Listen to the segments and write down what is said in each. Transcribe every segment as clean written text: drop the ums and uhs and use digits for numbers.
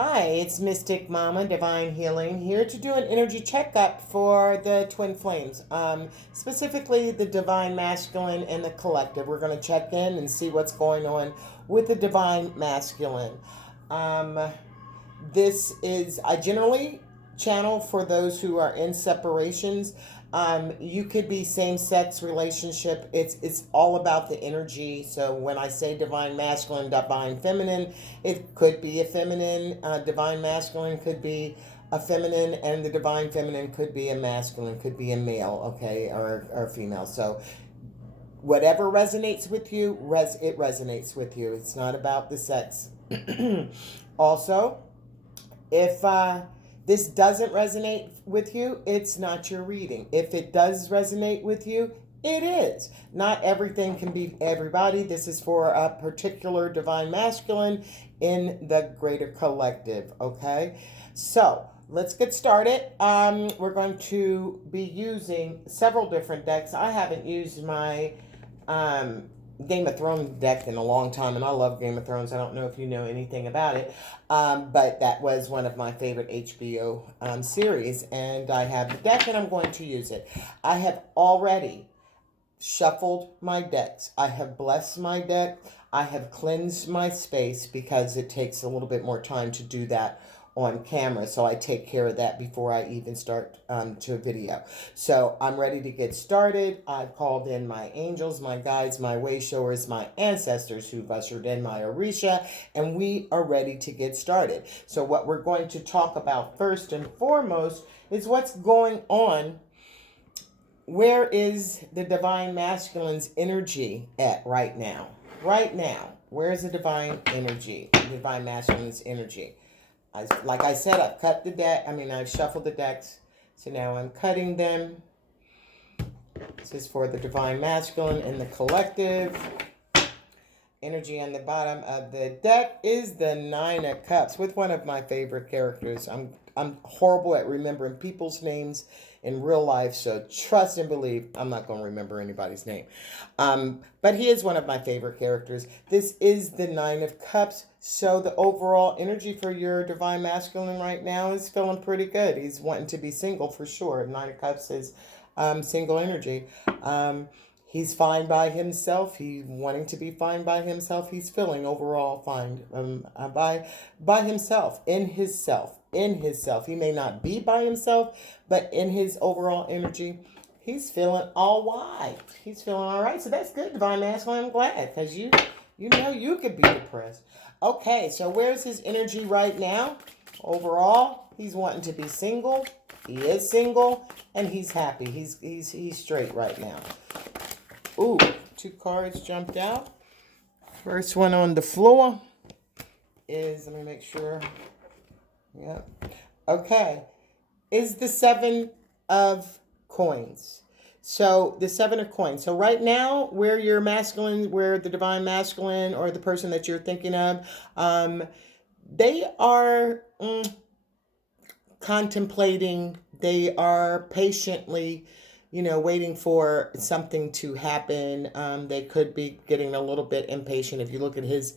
Hi, it's Mystic Mama Divine Healing here to do an energy checkup for the twin flames, specifically the divine masculine and the collective. We're going to check in and see what's going on with the divine masculine. Um, this is, I generally channel for those who are in separations. You could be same-sex relationship. It's all about the energy. So when I say divine masculine, divine feminine, it could be a feminine. Divine masculine could be a feminine, and the divine feminine could be a masculine, could be a male, okay, or female. So whatever resonates with you, it resonates with you. It's not about the sex. Also, if this doesn't resonate with you, it's not your reading. If it does resonate with you, it is. Not everything can be everybody. This is for a particular divine masculine in the greater collective, okay? So let's get started. We're going to be using several different decks. I haven't used my Game of Thrones deck in a long time, and I love Game of Thrones. I don't know if you know anything about it, but that was one of my favorite HBO series, and I have the deck, and I'm going to use it. I have already shuffled my decks. I have blessed my deck. I have cleansed my space because it takes a little bit more time to do that on camera, so I take care of that before I even start to video. So I'm ready to get started. I've called in my angels, my guides, my way showers, my ancestors who've ushered in my Orisha, and we are ready to get started. So what we're going to talk about first and foremost is what's going on. Where is the divine masculine's energy at right now? Right now, where's the divine energy, divine masculine's energy? Like I said, I've cut the deck. I've shuffled the decks. So now I'm cutting them. This is for the divine masculine and the collective. Energy on the bottom of the deck is the Nine of Cups with one of my favorite characters. I'm horrible at remembering people's names in real life, so trust and believe I'm not going to remember anybody's name. But he is one of my favorite characters. This is the Nine of Cups, so the overall energy for your divine masculine right now is feeling pretty good. He's wanting to be single for sure. Nine of Cups is single energy. He's fine by himself. He's wanting to be fine by himself. He's feeling overall fine by himself, in his self. He may not be by himself, but in his overall energy, he's feeling all right. He's feeling all right. So that's good, divine masculine. I'm glad, because you know you could be depressed. Okay, so where's his energy right now? Overall, he's wanting to be single. He is single, and he's happy. He's straight right now. Ooh, two cards jumped out. First one on the floor is, let me make sure. Yep. Okay. Is the Seven of Coins. So the Seven of Coins. So right now, where your masculine, where the divine masculine or the person that you're thinking of, they are contemplating, they are patiently waiting for something to happen. They could be getting a little bit impatient. If you look at his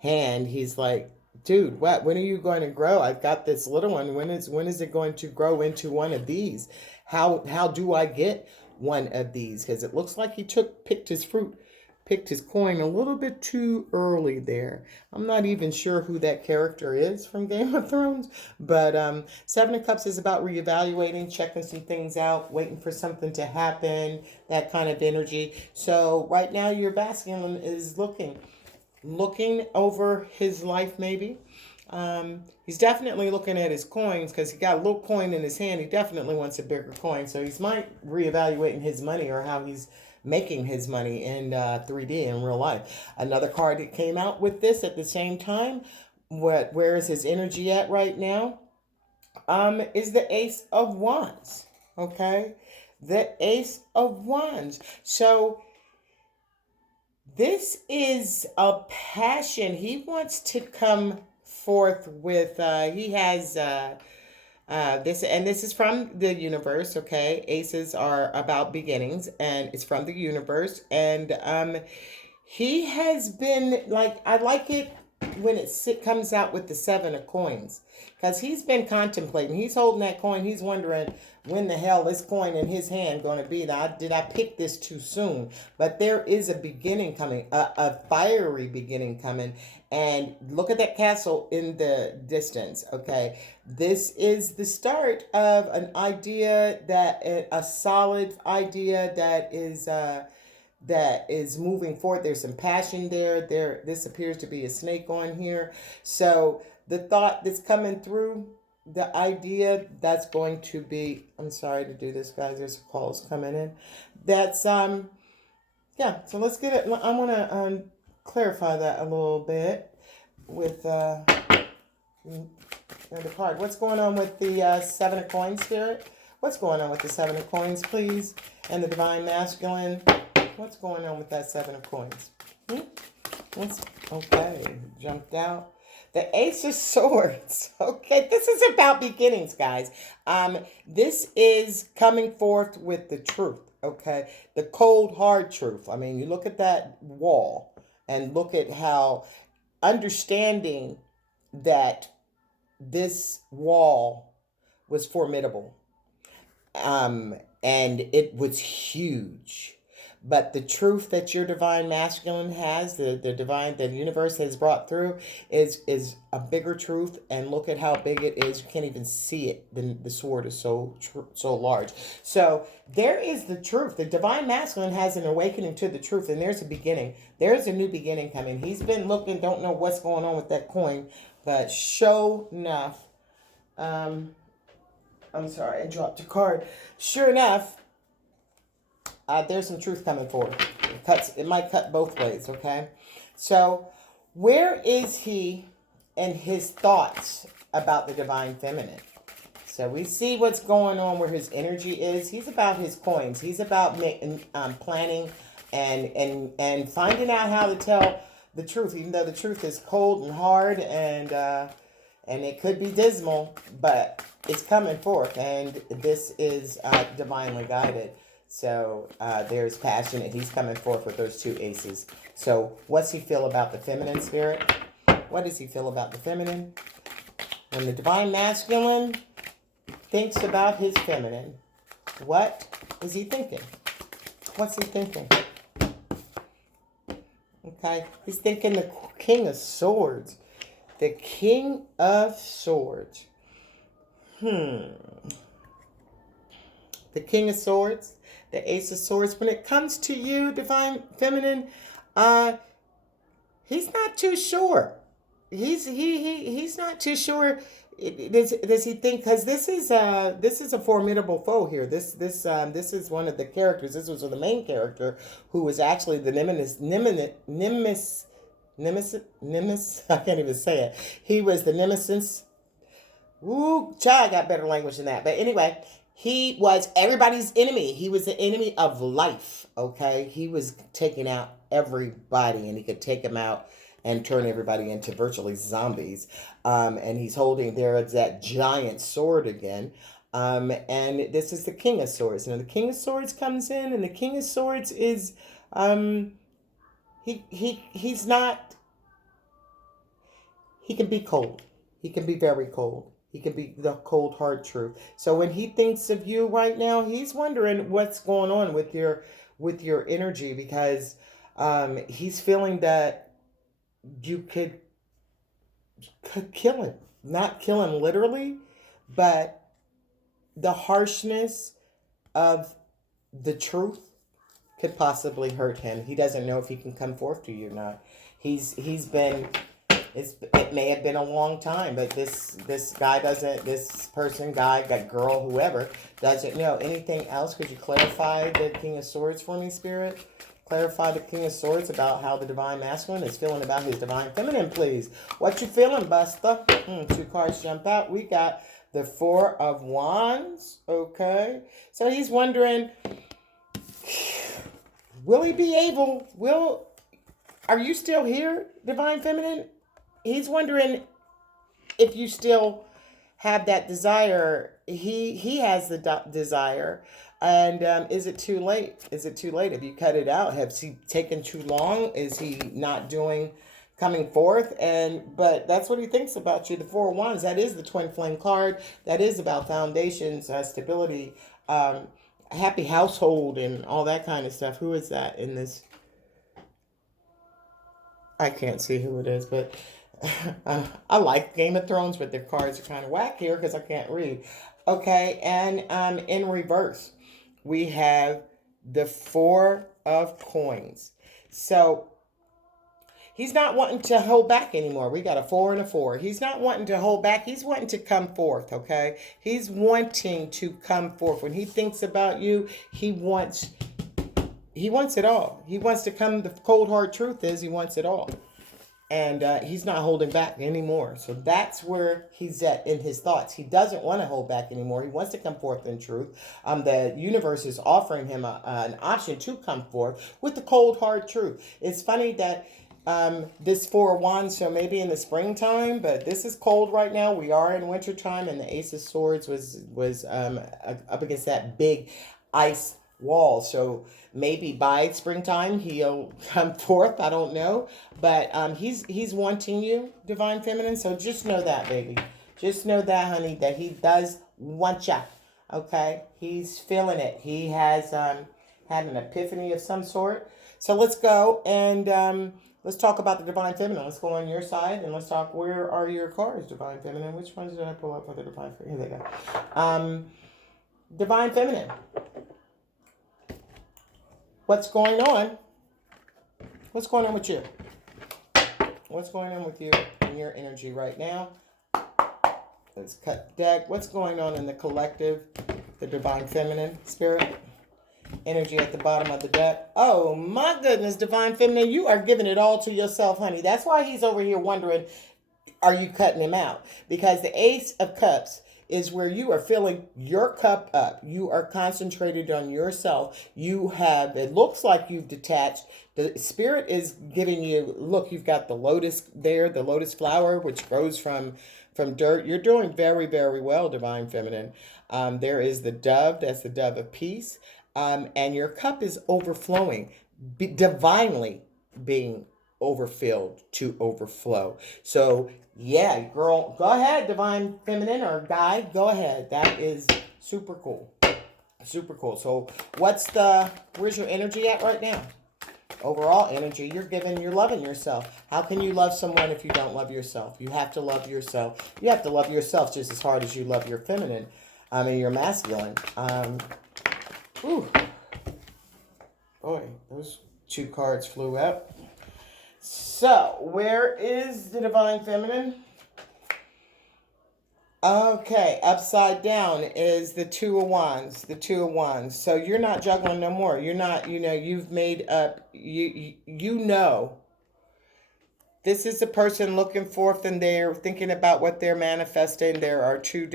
hand, he's like, dude, what? When are you going to grow? I've got this little one. When is it going to grow into one of these? How do I get one of these? Because it looks like he picked his coin a little bit too early there. I'm not even sure who that character is from Game of Thrones, but Seven of Cups is about reevaluating, checking some things out, waiting for something to happen, that kind of energy. So right now your masculine is looking over his life maybe. He's definitely looking at his coins because he got a little coin in his hand. He definitely wants a bigger coin. So he might reevaluating his money or how he's making his money in 3D in real life. Another card that came out with this at the same time, where is his energy at right now, is the Ace of Wands. Okay, the Ace of Wands. So this is a passion. He wants to come forth with, he has this is from the universe, okay? Aces are about beginnings, and it's from the universe. And he has been, like, I like it when comes out with the 7 of coins, because he's been contemplating. He's holding that coin. He's wondering when the hell this coin in his hand going to be. Now, did I pick this too soon? But there is a beginning coming, a fiery beginning coming. And look at that castle in the distance. Okay, this is the start of an idea, that a solid idea that is moving forward. There's some passion there. This appears to be a snake on here. So the thought that's coming through, the idea that's going to be, I'm sorry to do this, guys. There's calls coming in. That's yeah. So let's get it. I want to clarify that a little bit with the card. What's going on with the 7 of coins, Spirit? What's going on with the 7 of coins, please? And the divine masculine. What's going on with that 7 of coins? Okay, jumped out. The Ace of Swords. Okay, this is about beginnings, guys. This is coming forth with the truth, okay? The cold, hard truth. I mean, you look at that wall and look at how understanding that this wall was formidable. And it was huge. But the truth that your divine masculine has, the universe has brought through, is a bigger truth. And look at how big it is. You can't even see it. The sword is so large. So there is the truth. The divine masculine has an awakening to the truth, and there's a beginning. There's a new beginning coming. He's been looking, don't know what's going on with that coin, but sure enough, I'm sorry, I dropped a card. Sure enough, there's some truth coming forward. It might cut both ways, okay? So where is he and his thoughts about the divine feminine? So we see what's going on, where his energy is. He's about his coins. He's about planning and finding out how to tell the truth, even though the truth is cold and hard and it could be dismal, but it's coming forth, and this is divinely guided. So there's passion, and he's coming forth with those 2 aces. So what's he feel about the feminine, Spirit? What does he feel about the feminine? When the divine masculine thinks about his feminine, what is he thinking? What's he thinking? Okay, he's thinking the King of Swords. The King of Swords. The King of Swords. The Ace of Swords. When it comes to you, divine feminine, he's not too sure. He's not too sure. Does he think? Because this is a formidable foe here. This is one of the characters. This was the main character, who was actually the Nemesis. I can't even say it. He was the Nemesis. Ooh, child, got better language than that. But anyway, he was everybody's enemy. He was the enemy of life, okay? He was taking out everybody, and he could take them out and turn everybody into virtually zombies. And he's holding there that giant sword again. And this is the King of Swords. Now, the King of Swords comes in, and the King of Swords is, he's not, he can be cold. He can be very cold. He can be the cold, hard truth. So when he thinks of you right now, he's wondering what's going on with your energy, because he's feeling that you could kill him. Not kill him literally, but the harshness of the truth could possibly hurt him. He doesn't know if he can come forth to you or not. It may have been a long time, but this girl, whoever, doesn't know. Anything else? Could you clarify the King of Swords for me, Spirit? Clarify the King of Swords about how the divine masculine is feeling about his divine feminine, please. What you feeling, Buster? 2 cards jump out. We got the 4 of Wands. Okay. So he's wondering, will he be able, are you still here, divine feminine? He's wondering if you still have that desire. He has the desire. And is it too late? Is it too late? Have you cut it out? Has he taken too long? Is he not doing coming forth, but that's what he thinks about you. The Four of Wands, that is the twin flame card. That is about foundations, stability, happy household, and all that kind of stuff. Who is that in this? I can't see who it is, but I like Game of Thrones, but their cards are kind of whack here because I can't read. Okay, and in reverse, we have the Four of Coins. So he's not wanting to hold back anymore. We got a 4 and a 4. He's not wanting to hold back. He's wanting to come forth, okay? He's wanting to come forth. When he thinks about you, he wants it all. He wants to come. The cold hard truth is he wants it all. And he's not holding back anymore. So that's where he's at in his thoughts. He doesn't want to hold back anymore. He wants to come forth in truth. The universe is offering him an option to come forth with the cold, hard truth. It's funny that this Four of Wands, so maybe in the springtime, but this is cold right now. We are in wintertime, and the Ace of Swords was up against that big ice wall. So maybe by springtime he'll come forth. I don't know, but he's wanting you, Divine Feminine. So just know that, baby. Just know that, honey, that he does want ya. Okay, he's feeling it. He has had an epiphany of some sort. So let's go and let's talk about the Divine Feminine. Let's go on your side and let's talk. Where are your cards, Divine Feminine? Which ones did I pull up for the Divine Feminine? Here they go. Divine Feminine. What's going on? What's going on with you? What's going on with you in your energy right now? Let's cut the deck. What's going on in the collective, the Divine Feminine spirit? Energy at the bottom of the deck. Oh my goodness, Divine Feminine, you are giving it all to yourself, honey. That's why he's over here wondering, are you cutting him out? Because the Ace of Cups is where you are filling your cup up. You are concentrated on yourself. You have, it looks like you've detached. The spirit is giving you, look, you've got the lotus there, the lotus flower, which grows from dirt. You're doing very, very well, Divine Feminine. There is the dove, that's the dove of peace. And your cup is overflowing, divinely being overfilled to overflow. So yeah, girl, go ahead, Divine Feminine, or guy, go ahead. That is super cool. Super cool. So where's your energy at right now? Overall energy, you're loving yourself. How can you love someone if you don't love yourself? You have to love yourself. You have to love yourself just as hard as you love your feminine, and your masculine. Ooh. Boy, those two cards flew out. So, where is the Divine Feminine? Okay, upside down is the Two of Wands. The Two of Wands. So, you're not juggling no more. You're not, you've made up, you know. This is a person looking forth and they're thinking about what they're manifesting. There are two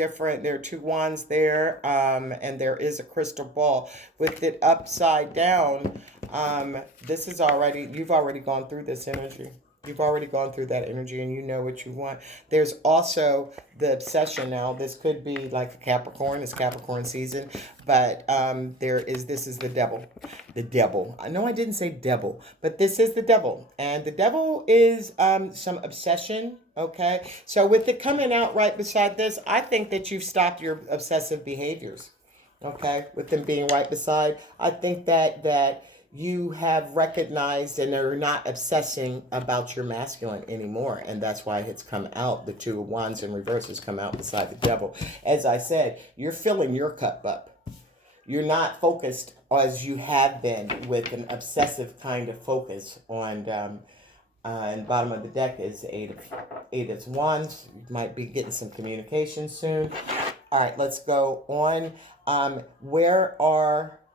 wands there, and there is a crystal ball. With it upside down, you've already gone through this energy. You've already gone through that energy and you know what you want. There's also the obsession now. This could be like a Capricorn. It's Capricorn season. But this is the devil. The devil. I know I didn't say devil, but this is the devil. And the devil is some obsession. Okay. So with it coming out right beside this, I think that you've stopped your obsessive behaviors. Okay. With them being right beside, I think that you have recognized and are not obsessing about your masculine anymore. And that's why it's come out. The Two of Wands in reverse has come out beside the devil. As I said, you're filling your cup up. You're not focused as you have been with an obsessive kind of focus on, and bottom of the deck is Eight of Wands. You might be getting some communication soon. All right, let's go on.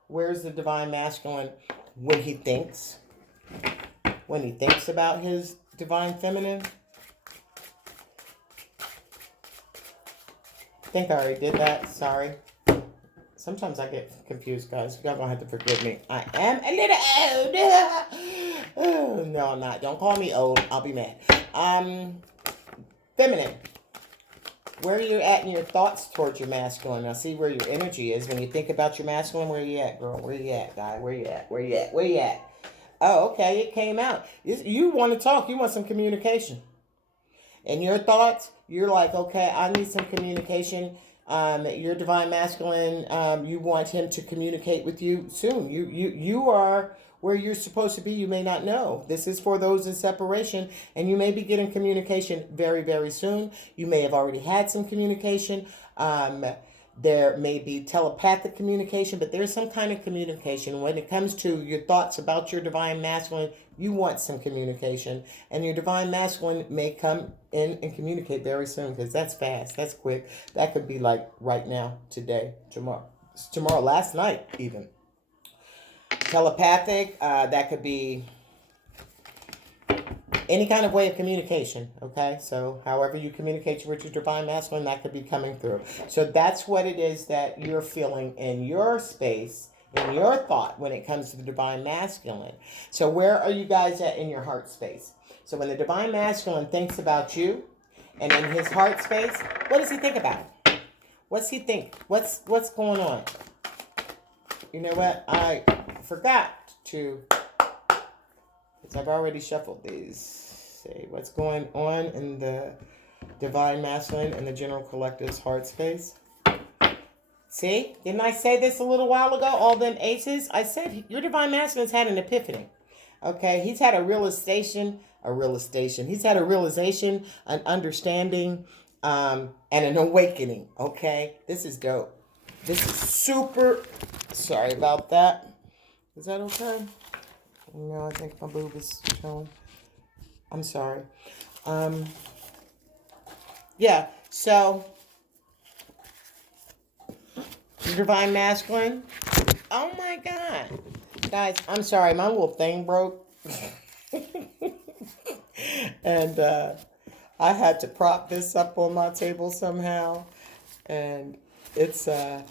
Where's the Divine Masculine when he thinks about his Divine Feminine? I think I already did that. Sorry. Sometimes I get confused, guys. Y'all gonna have to forgive me. I am a little old. Oh, no, I'm not. Don't call me old. I'll be mad. Feminine. Where are you at in your thoughts towards your masculine? Now, see where your energy is. When you think about your masculine, where you at, girl? Where you at, guy? Where you at? Where you at? Where you at? Oh, okay, it came out. You want to talk. You want some communication. And your thoughts, you're like, okay, I need some communication. Your divine masculine, you want him to communicate with you soon. You are where you're supposed to be. You may not know. This is for those in separation, and you may be getting communication very, very soon. You may have already had some communication. There may be telepathic communication, but there's some kind of communication. When it comes to your thoughts about your divine masculine, you want some communication. And your divine masculine may come in and communicate very soon, because that's fast, that's quick. That could be like right now, today, tomorrow, last night even. Telepathic, that could be any kind of way of communication, okay? So however you communicate with your divine masculine, that could be coming through. So that's what it is that you're feeling in your space, in your thought, when it comes to the divine masculine. So where are you guys at in your heart space? So when the divine masculine thinks about you, and in his heart space, what does he think about? What's he think? What's going on? You know what? I forgot to, because I've already shuffled these. Say what's going on in the divine masculine and the general collective's heart space. See, didn't I say this a little while ago? All them aces. I said your divine masculine's had an epiphany. Okay, he's had a realization. He's had a realization, an understanding, and an awakening. Okay, this is dope. This is super. Sorry about that. Is that okay? No, I think my boob is showing. I'm sorry. Yeah, so divine masculine. Oh my God. Guys, I'm sorry. My little thing broke. And I had to prop this up on my table somehow. And it's, but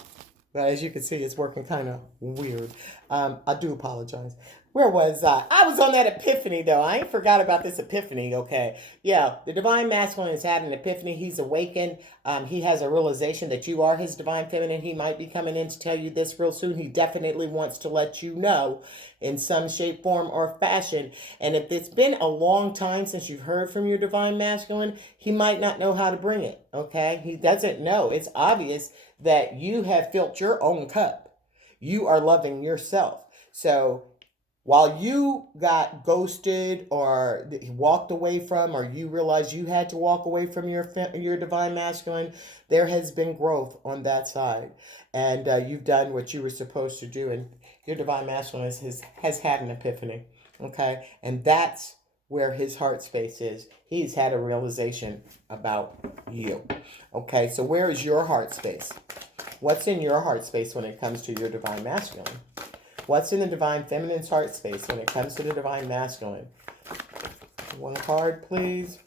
as you can see, it's working kind of weird. I do apologize. Where was I? I was on that epiphany, though. I ain't forgot about this epiphany, okay? Yeah, the divine masculine has had an epiphany. He's awakened. He has a realization that you are his divine feminine. He might be coming in to tell you this real soon. He definitely wants to let you know in some shape, form, or fashion. And if it's been a long time since you've heard from your divine masculine, he might not know how to bring it, okay? He doesn't know. It's obvious that you have filled your own cup. You are loving yourself. So while you got ghosted or walked away from, or you realized you had to walk away from your divine masculine, there has been growth on that side. And you've done what you were supposed to do. And your divine masculine has had an epiphany. Okay? And that's where his heart space is. He's had a realization about you. Okay? So where is your heart space? What's in your heart space when it comes to your divine masculine? What's in the divine feminine's heart space when it comes to the divine masculine? One card, please.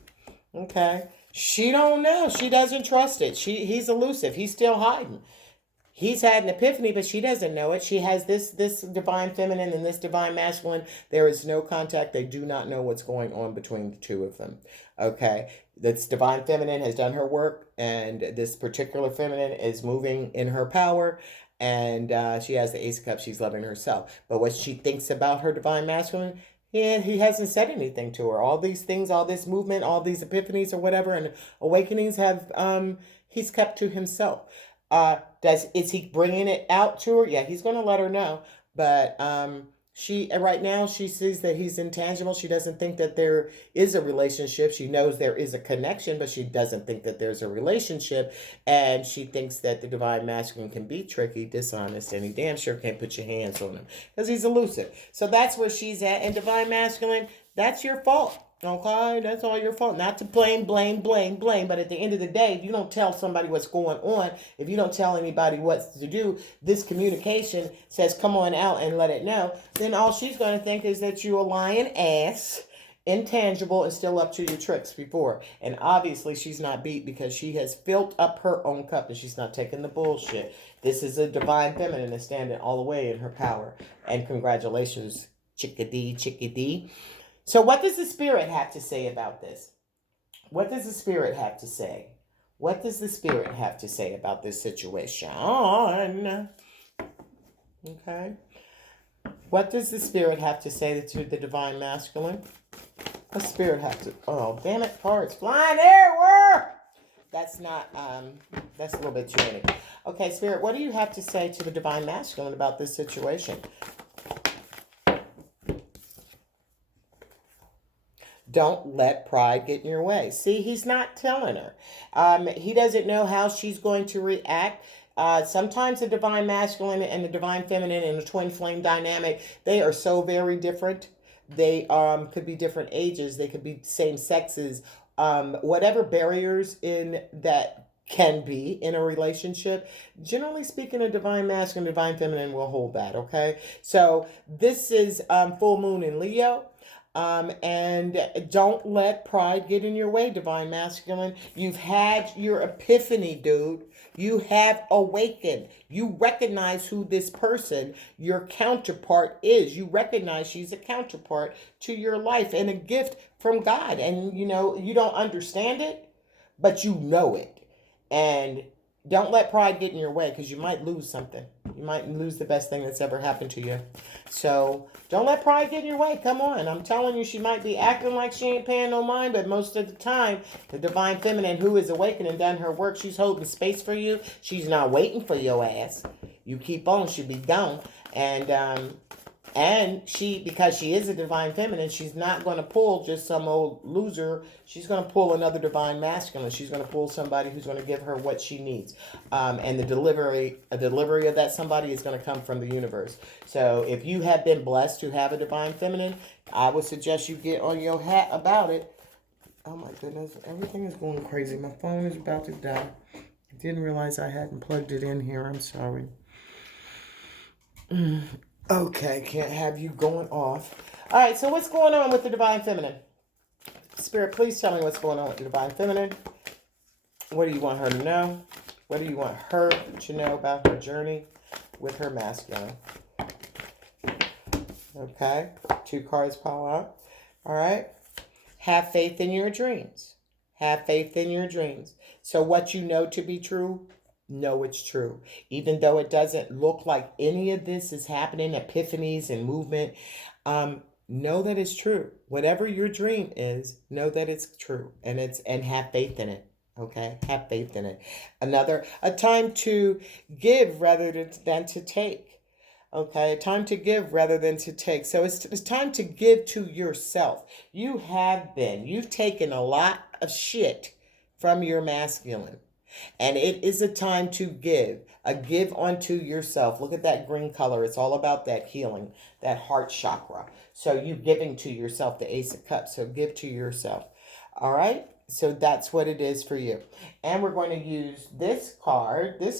Okay. She don't know. She doesn't trust it. He's elusive. He's still hiding. He's had an epiphany, but she doesn't know it. She has this divine feminine and this divine masculine. There is no contact. They do not know what's going on between the two of them. Okay. This divine feminine has done her work, and this particular feminine is moving in her power. And she has the Ace of Cups. She's loving herself. But what she thinks about her divine masculine, he hasn't said anything to her. All these things, all this movement, all these epiphanies or whatever, and awakenings have he's kept to himself. Is he bringing it out to her? Yeah, he's going to let her know. But she right now, she sees that he's intangible. She doesn't think that there is a relationship. She knows there is a connection, but she doesn't think that there's a relationship. And she thinks that the divine masculine can be tricky, dishonest, and he damn sure can't put your hands on him because he's elusive. So that's where she's at. And divine masculine, that's your fault. Okay, that's all your fault. Not to blame. But at the end of the day, if you don't tell somebody what's going on, if you don't tell anybody what to do, this communication says, come on out and let it know, then all she's going to think is that you're a lying ass, intangible, and still up to your tricks before. And obviously she's not beat because she has filled up her own cup and she's not taking the bullshit. This is a divine feminine that's standing all the way in her power. And congratulations, chickadee. So what does the spirit have to say about this? What does the spirit have to say? What does the spirit have to say about this situation? Okay. What does the spirit have to say to the divine masculine? What spirit have to? Oh, damn it, cards flying everywhere. That's not. That's a little bit too many. Okay, spirit, what do you have to say to the divine masculine about this situation? Don't let pride get in your way. See, he's not telling her. He doesn't know how she's going to react. Sometimes the divine masculine and the divine feminine and the twin flame dynamic, they are so very different. They could be different ages. They could be same sexes. Whatever barriers in that can be in a relationship, generally speaking, a divine masculine, divine feminine will hold that. Okay, so this is full moon in Leo. And don't let pride get in your way, divine masculine. You've had your epiphany, dude. You have awakened. You recognize who this person, your counterpart, is. You recognize she's a counterpart to your life and a gift from God. And you know, you don't understand it, but you know it. And don't let pride get in your way, because you might lose something. You might lose the best thing that's ever happened to you. So don't let pride get in your way. Come on. I'm telling you, she might be acting like she ain't paying no mind, but most of the time, the divine feminine who is awakened and done her work, she's holding space for you. She's not waiting for your ass. You keep on, she'll be gone. And she, because she is a divine feminine, she's not going to pull just some old loser. She's going to pull another divine masculine. She's going to pull somebody who's going to give her what she needs. And the delivery of that somebody is going to come from the universe. So if you have been blessed to have a divine feminine, I would suggest you get on your hat about it. Oh my goodness, everything is going crazy. My phone is about to die. I didn't realize I hadn't plugged it in here. I'm sorry. Okay, can't have you going off. All right, so what's going on with the divine feminine? Spirit, please tell me what's going on with the divine feminine. What do you want her to know? What do you want her to know about her journey with her masculine? Okay, 2 cards pile out. All right. Have faith in your dreams. Have faith in your dreams. So what you know to be true, know it's true. Even though it doesn't look like any of this is happening, epiphanies and movement, know that it's true. Whatever your dream is, know that it's true, and have faith in it. Okay, have faith in it. A time to give rather than to take. Okay, time to give rather than to take. So it's time to give to yourself. You've taken a lot of shit from your masculine. And it is a time to give unto yourself. Look at that green color. It's all about that healing, that heart chakra. So you giving to yourself, the Ace of Cups. So give to yourself. All right. So that's what it is for you. And we're going to use this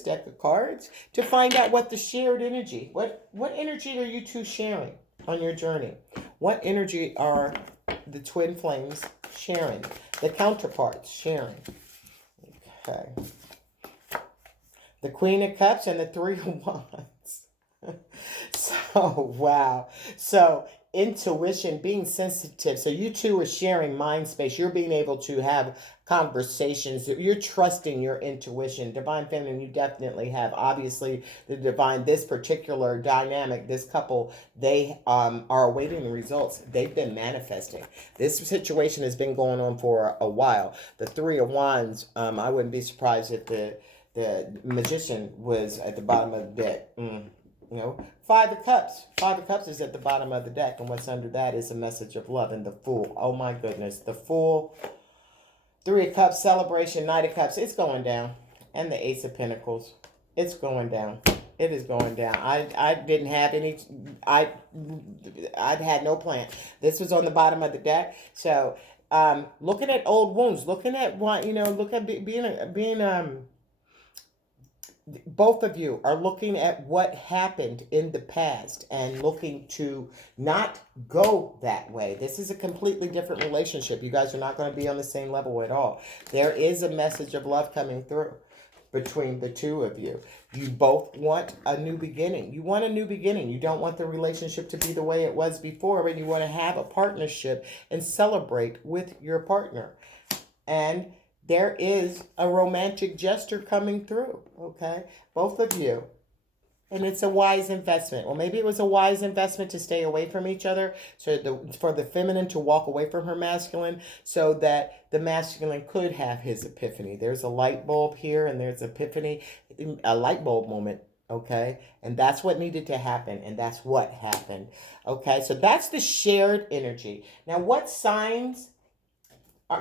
deck of cards, to find out what the shared energy, what energy are you two sharing on your journey? What energy are the twin flames sharing? The counterparts sharing? Okay. The Queen of Cups and the 3 of Wands. So, wow. So, intuition, being sensitive. So, you two are sharing mind space. You're being able to have conversations. You're trusting your intuition. Divine Feminine, you definitely have. Obviously, this particular dynamic, this couple, they are awaiting the results. They've been manifesting. This situation has been going on for a while. The 3 of Wands, I wouldn't be surprised if the Magician was at the bottom of the deck. You know, 5 of Cups. 5 of Cups is at the bottom of the deck, and what's under that is a message of love. And the Fool. Oh my goodness, the Fool. 3 of Cups, celebration. Knight of Cups. It's going down. And the Ace of Pentacles. It's going down. It is going down. I didn't have any. I had no plan. This was on the bottom of the deck. So, looking at old wounds. Looking at what Look at being both of you are looking at what happened in the past and looking to not go that way. This is a completely different relationship. You guys are not going to be on the same level at all. There is a message of love coming through between the two of you. You both want a new beginning. You want a new beginning. You don't want the relationship to be the way it was before, but you want to have a partnership and celebrate with your partner. And there is a romantic gesture coming through, okay? Both of you And it's a wise investment. Well, maybe it was a wise investment to stay away from each other, so for the feminine to walk away from her masculine, so that the masculine could have his epiphany. There's a light bulb here, and there's epiphany, a light bulb moment. Okay, and that's what needed to happen, and that's what happened. Okay, so that's the shared energy. Now, what signs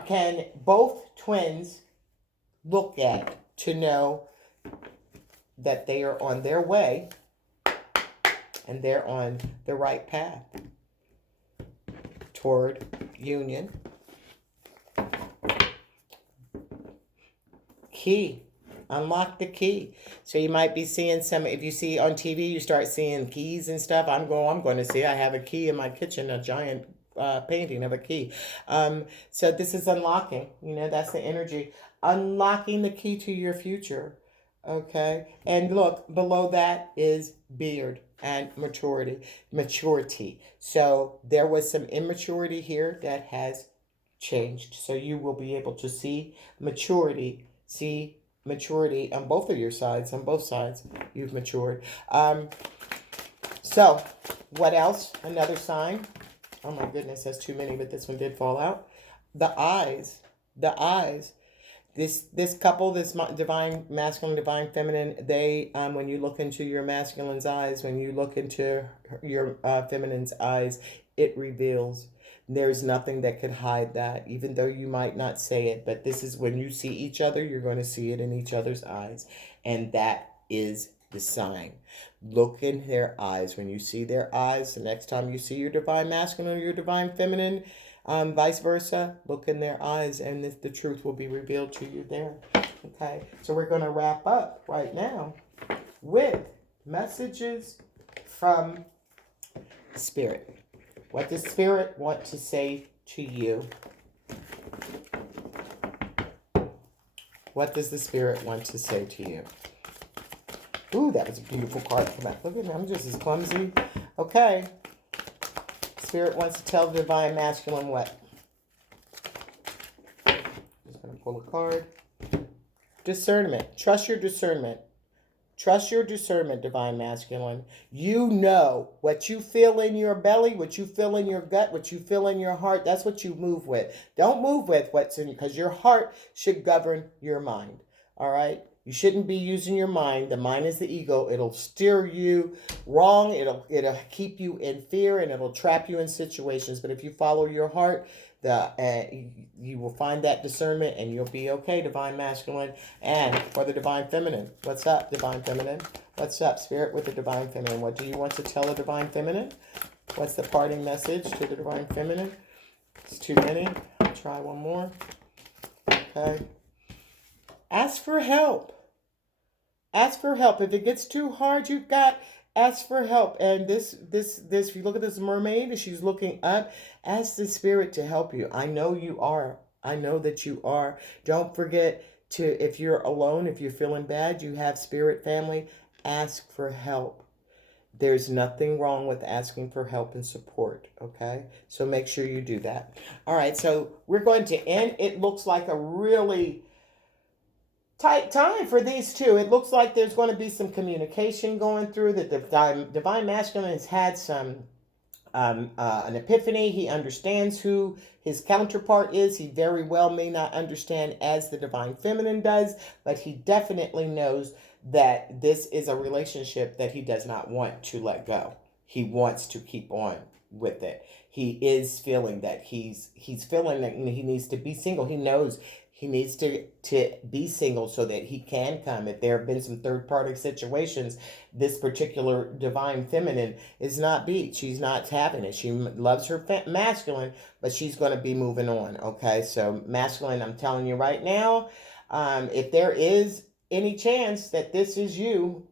can both twins look at to know that they are on their way and they're on the right path toward union? Key. Unlock the key. So you might be seeing some, if you see on TV, you start seeing keys and stuff. I'm going to see, I have a key in my kitchen, a giant painting of a key. So this is unlocking, that's the energy. Unlocking the key to your future. Okay. And look, below that is beard and maturity. So there was some immaturity here that has changed. So you will be able to see maturity on both of your sides. On both sides, you've matured. So what else? Another sign. Oh my goodness, that's too many, but this one did fall out. The eyes. This couple, this divine masculine, divine feminine, they, when you look into your masculine's eyes, when you look into your feminine's eyes, it reveals. There's nothing that could hide that, even though you might not say it. But this is when you see each other, you're going to see it in each other's eyes. And that is the sign. Look in their eyes. When you see their eyes, the next time you see your divine masculine or your divine feminine, vice versa, look in their eyes, and the truth will be revealed to you there. Okay, so we're going to wrap up right now with messages from Spirit. What does Spirit want to say to you? What does the Spirit want to say to you? Ooh, that was a beautiful card. Come back. Look at me. I'm just as clumsy. Okay. Spirit wants to tell the divine masculine what? Just going to pull a card. Discernment. Trust your discernment. Trust your discernment, divine masculine. You know what you feel in your belly, what you feel in your gut, what you feel in your heart. That's what you move with. Don't move with what's in you, because your heart should govern your mind. All right? You shouldn't be using your mind. The mind is the ego. It'll steer you wrong. It'll keep you in fear, and it'll trap you in situations. But if you follow your heart, you will find that discernment, and you'll be okay, divine masculine. And for the divine feminine, what's up, divine feminine? What's up, Spirit, with the divine feminine? What do you want to tell the divine feminine? What's the parting message to the divine feminine? It's too many. I'll try one more. Okay. Ask for help. Ask for help. If it gets too hard, ask for help. And this, if you look at this mermaid, she's looking up. Ask the Spirit to help you. I know you are. I know that you are. Don't forget to, if you're alone, if you're feeling bad, you have Spirit family, ask for help. There's nothing wrong with asking for help and support, okay? So make sure you do that. All right, so we're going to end. It looks like a really tight time for these two. It looks like there's going to be some communication going through. The divine masculine has had some an epiphany. He understands who his counterpart is. He very well may not understand as the divine feminine does, but he definitely knows that this is a relationship that he does not want to let go. He wants to keep on with it. He is feeling that he's feeling that he needs to be single. He knows he needs to be single so that he can come. If there have been some third-party situations, this particular divine feminine is not beat. She's not having it. She loves her masculine, but she's going to be moving on, okay? So masculine, I'm telling you right now, if there is any chance that this is you,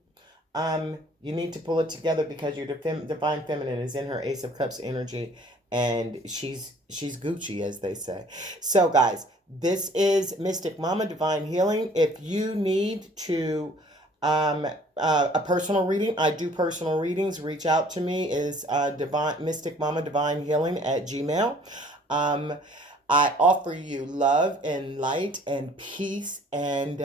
you need to pull it together, because your divine feminine is in her Ace of Cups energy, and she's Gucci, as they say. So guys, this is Mystic Mama Divine Healing. If you need to a personal reading, I do personal readings. Reach out to me. Is Mystic Mama Divine Healing at Gmail. I offer you love and light and peace and